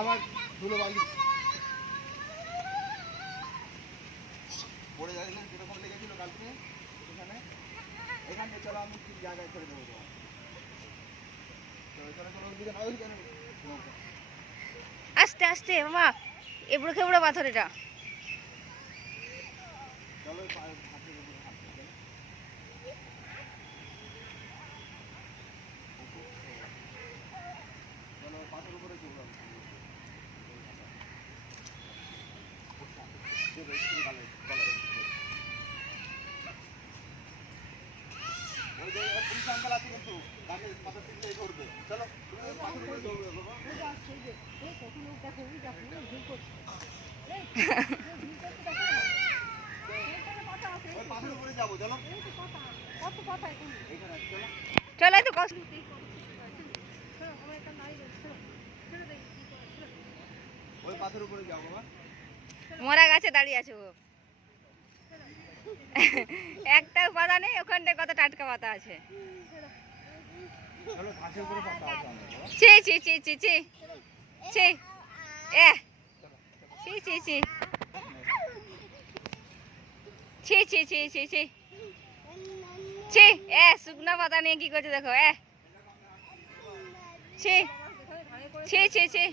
আমার ধুলো বালি পড়ে যায় না, যেরকম লেগেছিল কালকে এখানে। এখানে চলো আমি ঠিক জায়গায় করে দেবো তোমার। তো এখানে কোনো দিকে না ওইখানে আস্তে আস্তে মামা, এবড়ো খেবড়ো পাথর এটা। চলো হাতের উপরে হাত দেবো। চলো পাথর উপরে চলো। ওই যে পুলিশ আঙ্কেল আছে কিন্তু তাকে পাথর তিনটাই ধরবে। চলো পাথর উপরে দৌড়বে বাবা। পাথর উপরে যাবো চলো। চলো এই তো কষ্ট। ওই পাথর উপরে যাও বাবা। মরা গাছে দাঁড়িয়ে আছে ও। একটাও পাতা নেই, ওখানটায় কত টাটকা পাতা আছে। চলো ঘাসের উপরে পাতা আছে আমাদের। ছি ছি ছি ছি ছি ছি এ ছি ছি ছি ছি ছি ছি ছি ছি ছি এ শুকনো পাতা নিয়ে কি করছে দেখো। এ ছি ছি ছি ছি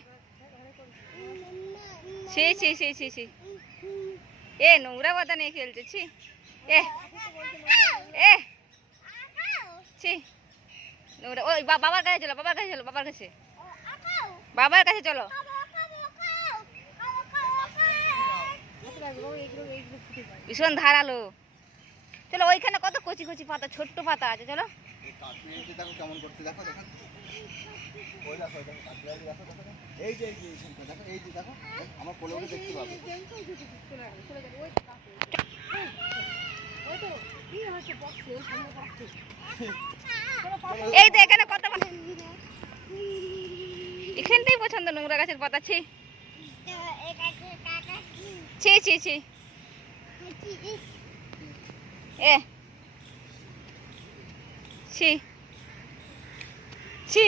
ছি ছি ছি ছি ছি এ নোংরা পাতা নিয়ে খেলছে। ছি এ এ ছি নোংরা। ওই বাবার কাছে চলো, বাবার কাছে চলো, বাবার কাছে, বাবার কাছে চলো। ভীষণ ধারালো। চলো ওইখানে কত কচি কচি পাতা, ছোট্ট পাতা আছে। চলো দেখো কেমন করছে, দেখো দেখো ওই দেখো দেখো দেখো দেখো এই যে এইখানটা দেখো, এই যে দেখো আমার কোলে উঠে দেখতে পাবে। এই তো এখানে কত এখানটাই পছন্দ নোংরা গাছের পাতা। ছি ছি ছি ছি এ ছি ছি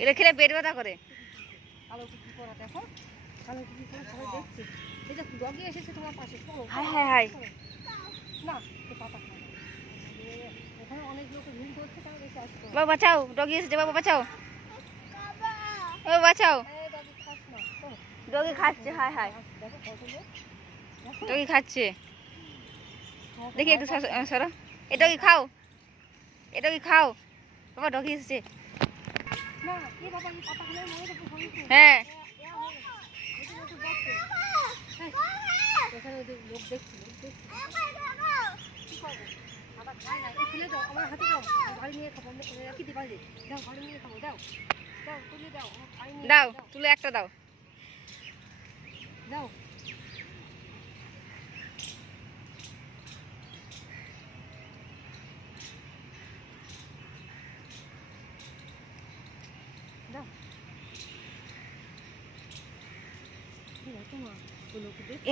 এটা খেলে পেট ব্যথা করে। হাই হাই হাই বাবা বাঁচাও, ডগি এসেছে বাবা বাঁচাও, ও বাঁচাও। ডগি খাচ্ছে, হাই হাই ডগি খাচ্ছে। দেখি একটু সরো, এ ডগি খাও, এ ডগি খাও বাবা, ডগি এসেছে। হ্যাঁ দাও, তুলে একটা দাও।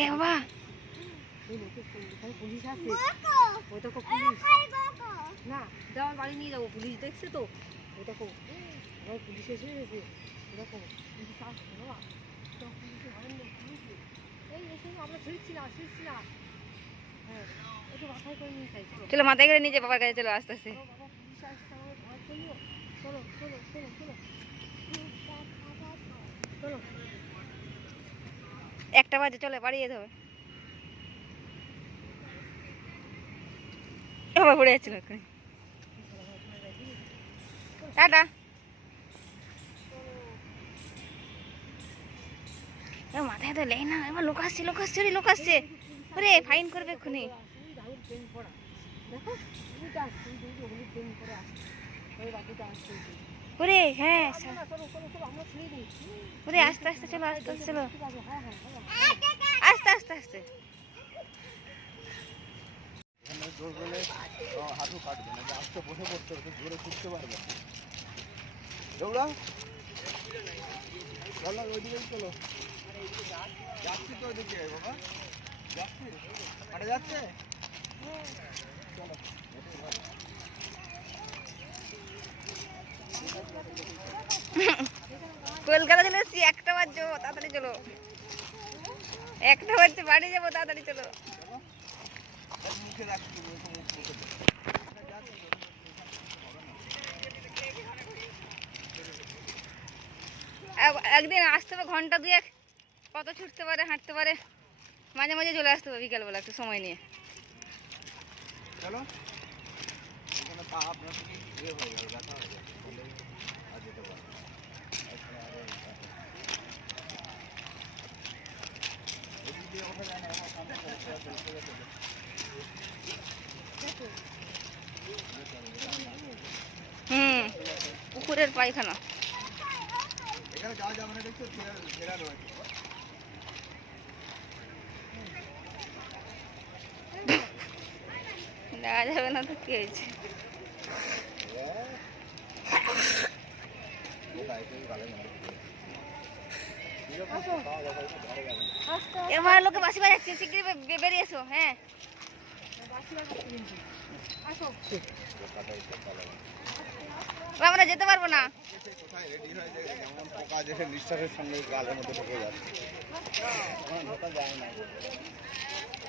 এ বাবা পুলিশ আছে, ওই দেখো পুলিশ না, যাওয়ার বাড়ি নিয়ে যাবো, পুলিশ দেখছে তো, ওই দেখো পুলিশ এসে গেছে, দেখো পুলিশ আসছে বাবা, পুলিশের ঘরের নেই, এই এসে আমরা ছিড়ছি না হ্যাঁ একটু মাথায় করে নিয়ে চাইছিল। চলো মাথায় করে নিচে বাবার কাছে চলো আস্তে আস্তে। বাবা পুলিশ আসছে আমাদের ঘর চলিও, চলো চলো চলো চলো চলো একটা বাজে, চলো বাড়ি যেতে হবে। আবার পড়ে যাচ্ছিল ওখানে। টাটা। মাথায় তো লেই না, এবার লোক আসছে, লোক আসছে, লোক আসছে, ওরে ফাইন করবে এক্ষুনি। ওরে হ্যাঁ ওরে আস্তে আস্তে চলো, আস্তে আস্তে চলো, আস্তে আস্তে আস্তে। মানে জোর করলে হাঁটু কাটবে না, যে আস্তে বসে পড়তে হবে, জোরে ছুটতে পারবে না। দৌড়াও, চলো ওইদিকেই চলো। যাচ্ছি তো ওইদিকে বাবা, যাচ্ছি, হাঁটা যাচ্ছে। চলো, এটাই ভালো। কলকাতা চলে এসছি, 1টা বাজছে, তাড়াতাড়ি চলো। 1টা বাজছে, বাড়ি যাবো, তাড়াতাড়ি চলো। চলো, মুখে রাখছি, মুখে মুখে দে। যাচ্ছি তো, একদিন আসতে হবে, ঘন্টা 2-1, কত ছুটতে পারে, হাঁটতে পারে, মাঝে মাঝে চলে আসতে হবে বিকালবেলা একটু সময় নিয়ে। চলো, এখানে পা আপনার ইয়ে হয়ে গেল, ব্যথা হয়ে গেছে, বলে আর যেতে পারবো না। এখানে আরো এদিক দিয়ে ওঠা যায় না, আমার সামনে চলে চলে চলে। পুকুরের পায়খানা। এখানে যাওয়া যাবে না, দেখছো ঘেরা রয়েছে। দেখা যাবে না তো কি হয়েছে। এর লোকে বাসি বাজাচ্ছে, শিগগিরই বেরিয়ে এসো। হ্যাঁ, আমরা যেতে পারবো না। কোথায় রেডি হয়ে যায়, এমন পোকা দেখে নিঃশ্বাসের সঙ্গে গালের মধ্যে ঢুকে যাচ্ছে, ঢোকা যায় না।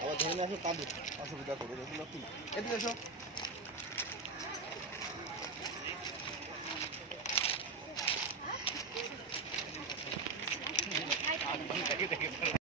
আবার ধরে নিয়ে আসো, কাঁদু, অসুবিধা করে দেখলো কি। এদিকে এসো।